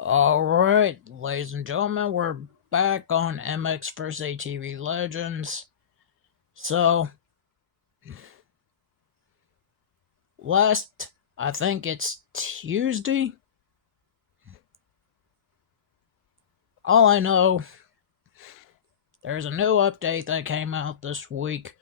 Alright, ladies and gentlemen, we're back on MX vs. ATV Legends. So, I think it's Tuesday. All I know, there's a new update that came out this week.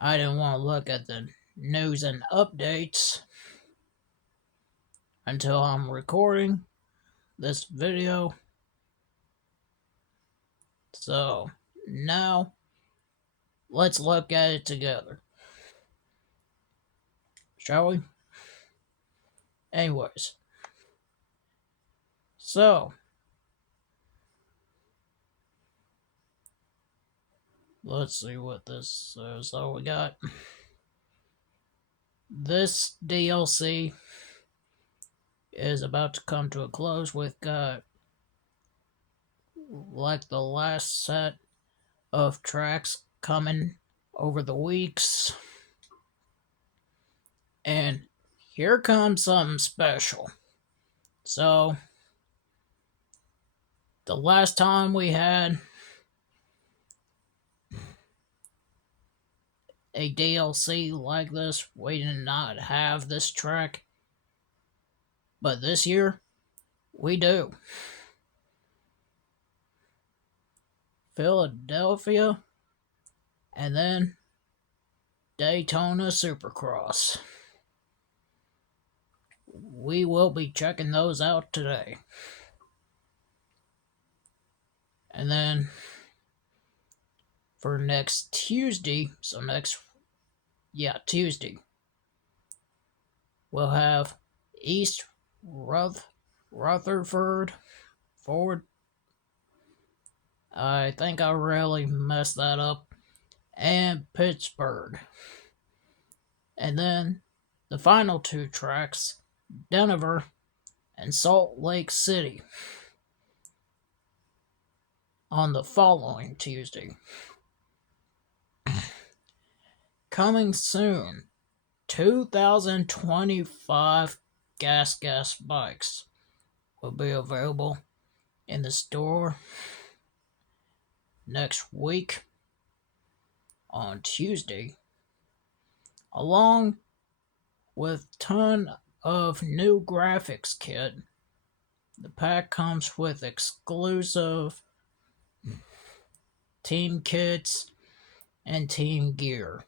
I didn't want to look at the news and updates until I'm recording this video. So, now, let's look at it together. Shall we? Anyways. So, let's see what this is. So we got this DLC is about to come to a close with like the last set of tracks coming over the weeks. And here comes something special. So the last time we had a DLC like this, we did not have this track. But this year, we do. Philadelphia, and then Daytona Supercross. We will be checking those out today. And then for next Tuesday, Tuesday, we'll have East Rutherford Ford. I think I really messed that up. And Pittsburgh. And then the final two tracks, Denver and Salt Lake City, on the following Tuesday. Coming soon, 2025 gas bikes will be available in the store next week on Tuesday, along with ton of new graphics kit. The pack comes with exclusive team kits and team gear.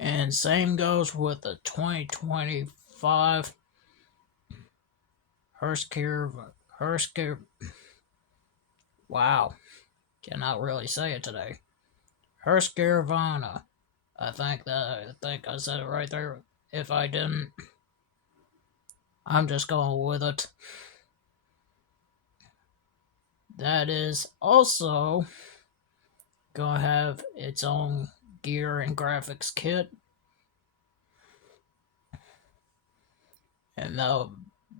And same goes with the 2025 Hursker. Wow, cannot really say it today. Husqvarna. I think I said it right there. If I didn't, I'm just going with it. That is also gonna have its own gear and graphics kit, and that'll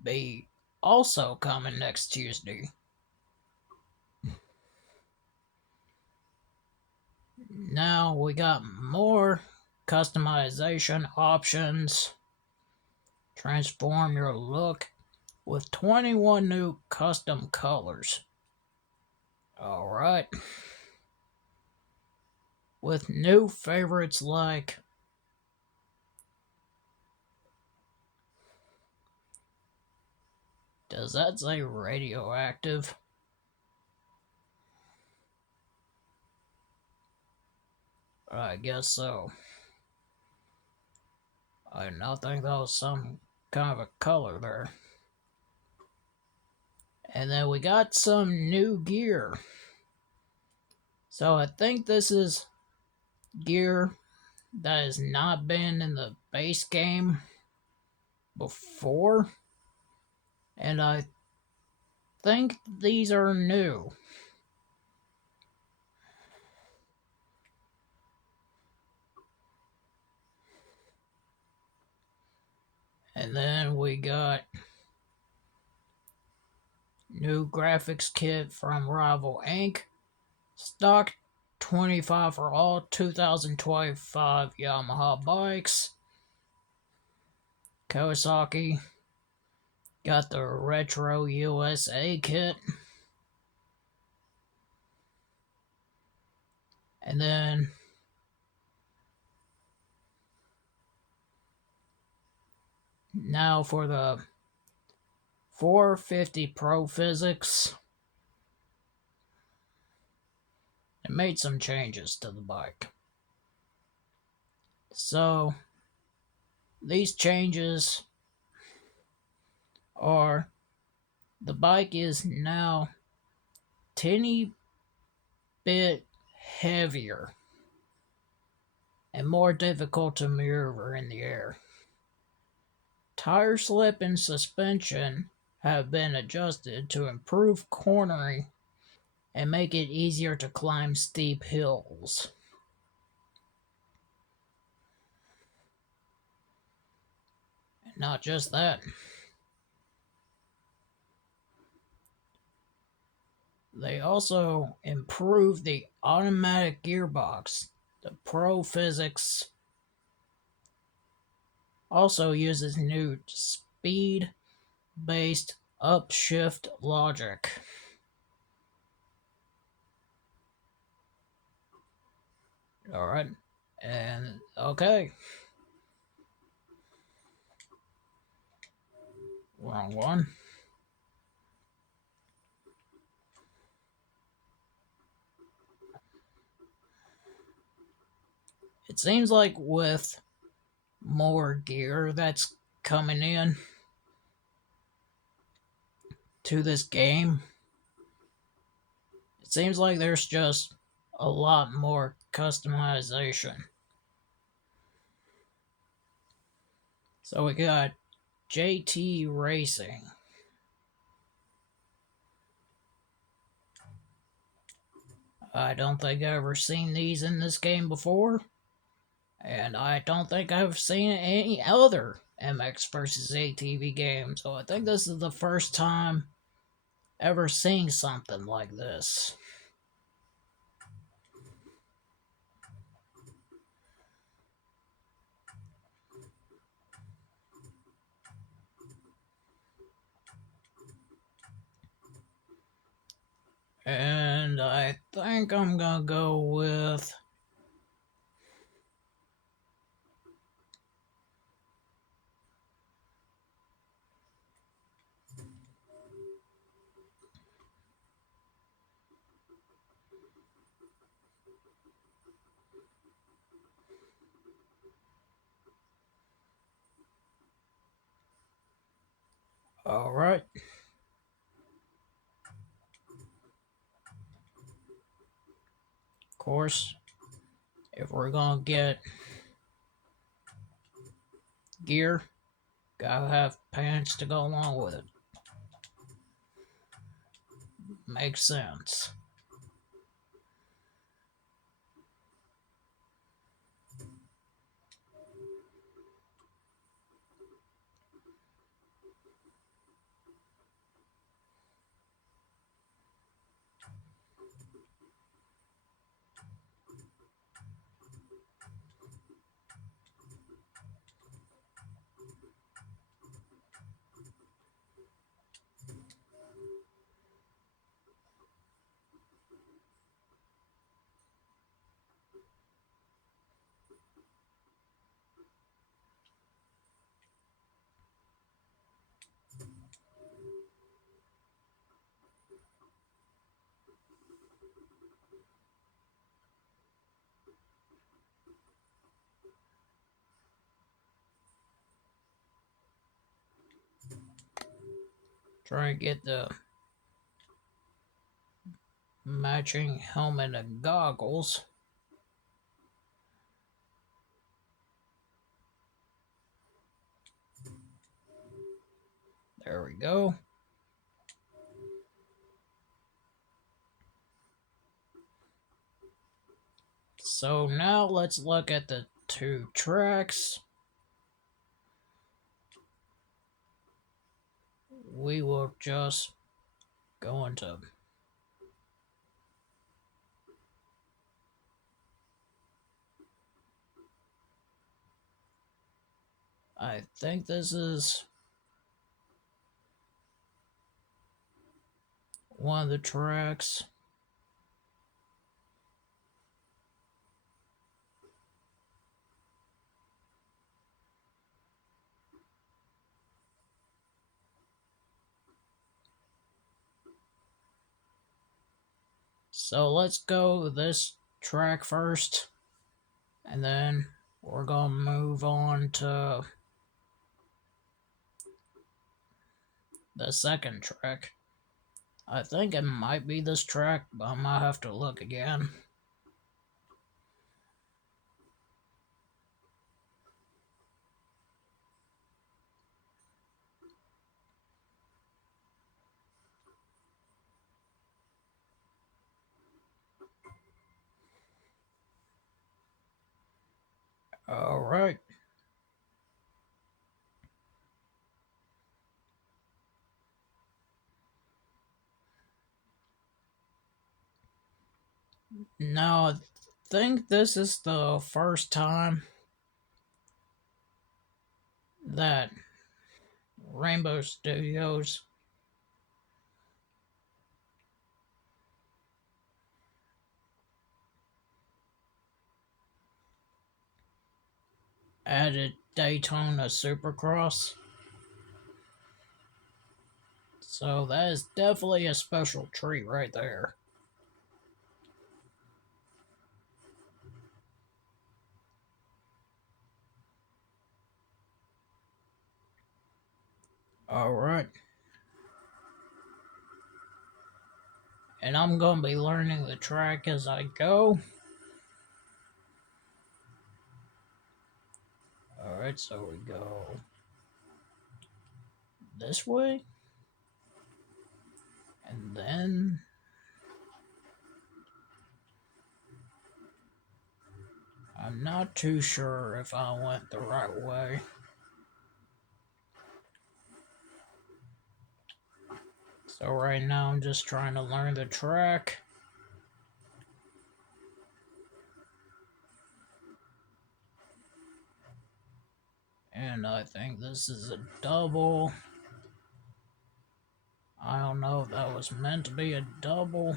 be also coming next Tuesday. Now we got more customization options. Transform your look with 21 new custom colors. Alright. With new favorites like does that say radioactive? I guess so. I did not think that was some kind of a color there. And then we got some new gear. So I think this is gear that has not been in the base game before. And I think these are new. And then we got new graphics kit from Rival Inc. Stock 25 for all 2025 Yamaha bikes. Kawasaki Got the Retro USA kit. And then now for the 450 Pro Physics, I made some changes to the bike. So these changes are the bike is now teeny bit heavier and more difficult to maneuver in the air. Tire slip and suspension have been adjusted to improve cornering and make it easier to climb steep hills. And not just that, they also improved the automatic gearbox. The Pro Physics also uses new speed based upshift logic. Alright, and okay. Wrong one. It seems like with more gear that's coming in to this game, it seems like there's just a lot more customization. So we got JT Racing. I don't think I've ever seen these in this game before. And I don't think I've seen any other MX versus ATV game. So I think this is the first time ever seeing something like this. And I think I'm gonna go with alright. Of course, if we're gonna get gear, gotta have pants to go along with it. Makes sense. Try and get the matching helmet and goggles. There we go. So now let's look at the two tracks. We will just go into I think this is one of the tracks. So let's go this track first, and then we're gonna move on to the second track. I think it might be this track, but I might have to look again. Alright. Now, I think this is the first time that Rainbow Studios added Daytona Supercross. So that is definitely a special treat right there. Alright. And I'm going to be learning the track as I go. Alright, so we go this way. And then I'm not too sure if I went the right way. So right now I'm just trying to learn the track. And I think this is a double. I don't know if that was meant to be a double.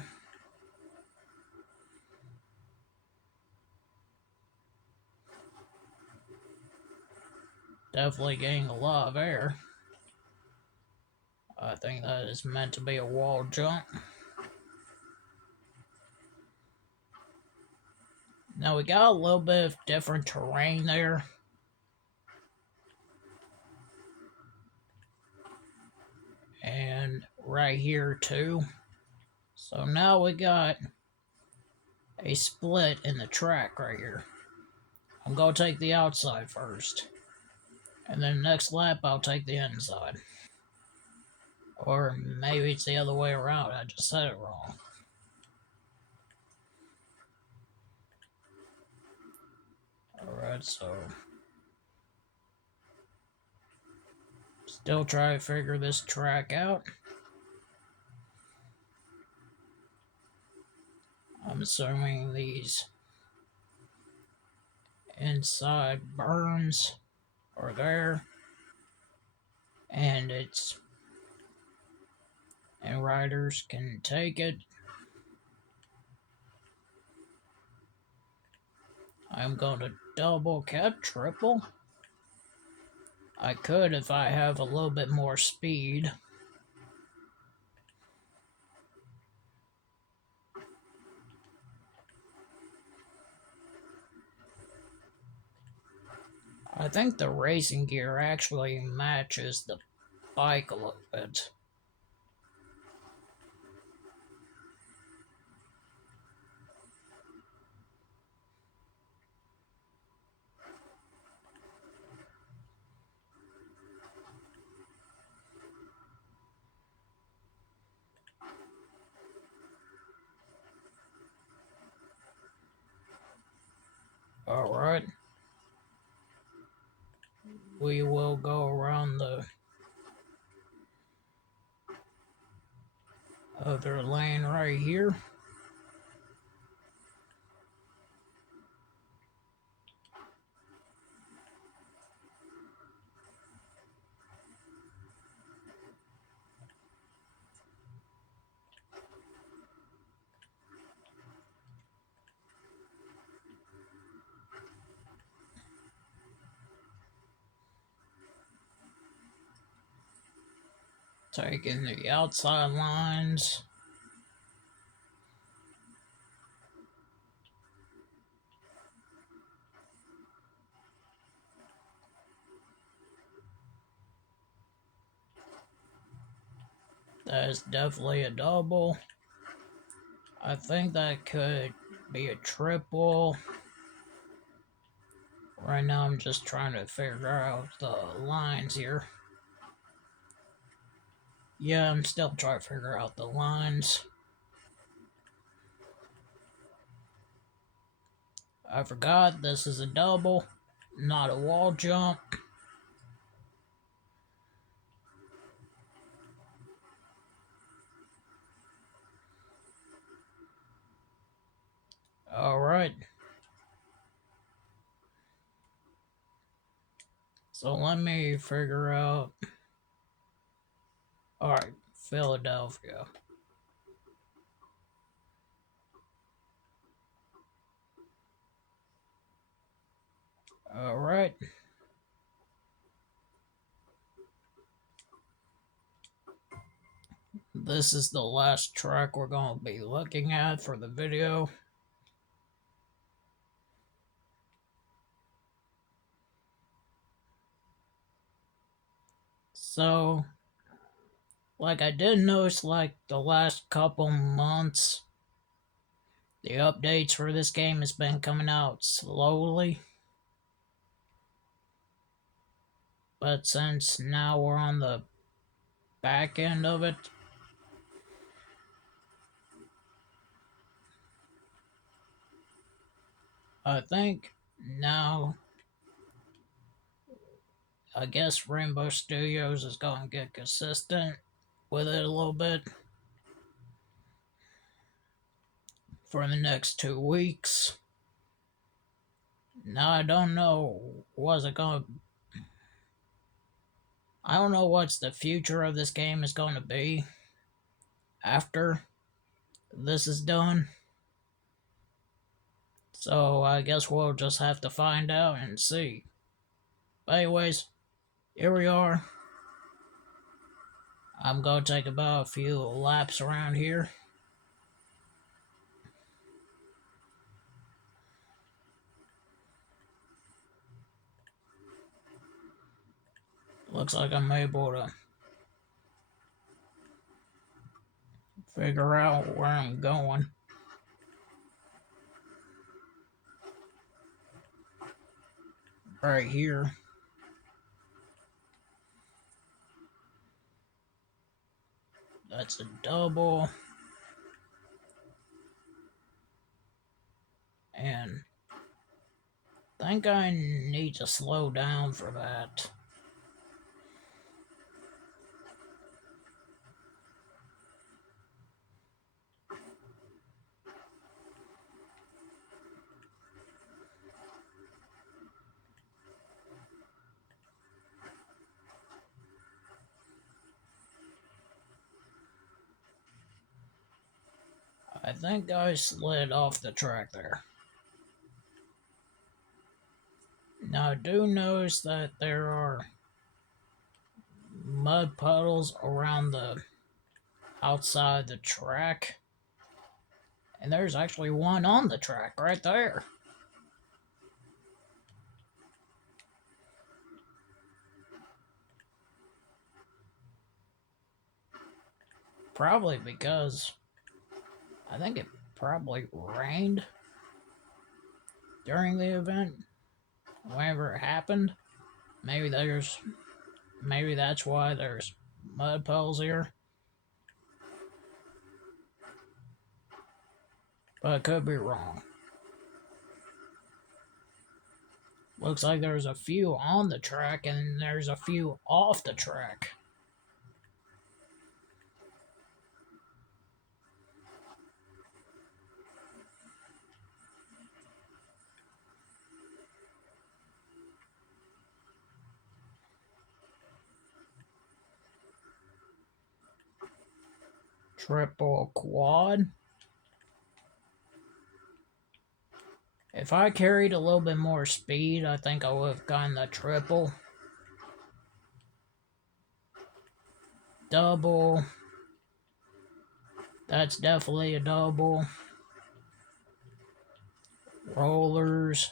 Definitely getting a lot of air. I think that is meant to be a wall jump. Now we got a little bit of different terrain there. And right here too. So now we got a split in the track right here. I'm going to take the outside first. And then next lap I'll take the inside. Or maybe it's the other way around. I just said it wrong. Alright, so still try to figure this track out. I'm assuming these inside berms are there. And riders can take it. I'm going to double cut, triple. I could if I have a little bit more speed. I think the racing gear actually matches the bike a little bit. Alright. We will go around the other lane right here. Taking the outside lines. That is definitely a double. I think that could be a triple. Right now I'm just trying to figure out the lines here. Yeah, I'm still trying to figure out the lines. I forgot this is a double, not a wall jump. Alright. So let me figure out. Alright, Philadelphia. Alright. This is the last track we're going to be looking at for the video. So, like I did notice, like the last couple months, the updates for this game has been coming out slowly. But since now we're on the back end of it, I think now, I guess Rainbow Studios is going to get consistent with it a little bit for the next 2 weeks. Now I don't know, I don't know what's the future of this game is going to be after this is done. So I guess we'll just have to find out and see. But anyways, here we are. I'm going to take about a few laps around here. Looks like I'm able to figure out where I'm going. Right here. That's a double. And I think I need to slow down for that. I think I slid off the track there. Now I do notice that there are mud puddles around the outside the track. And there's actually one on the track right there. Probably because I think it probably rained during the event. Whenever it happened. Maybe that's why there's mud puddles here. But I could be wrong. Looks like there's a few on the track and there's a few off the track. Triple quad. If I carried a little bit more speed, I think I would have gotten the triple. double. That's definitely a double. Rollers.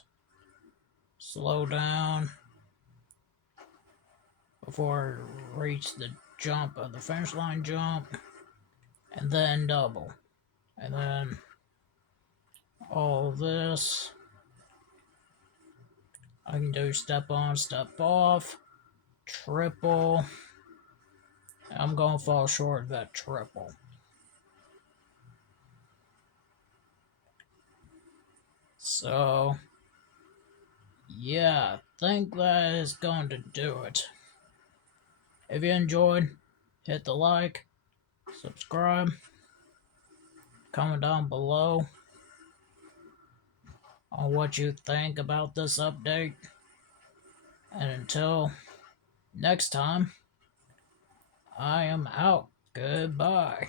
Slow down before I reach the jump of the finish line jump. And then double. And then all this. I can do step on, step off, triple. I'm going to fall short of that triple. So, yeah, I think that is going to do it. If you enjoyed, hit the like, subscribe, comment down below on what you think about this update. And until next time, I am out. Goodbye.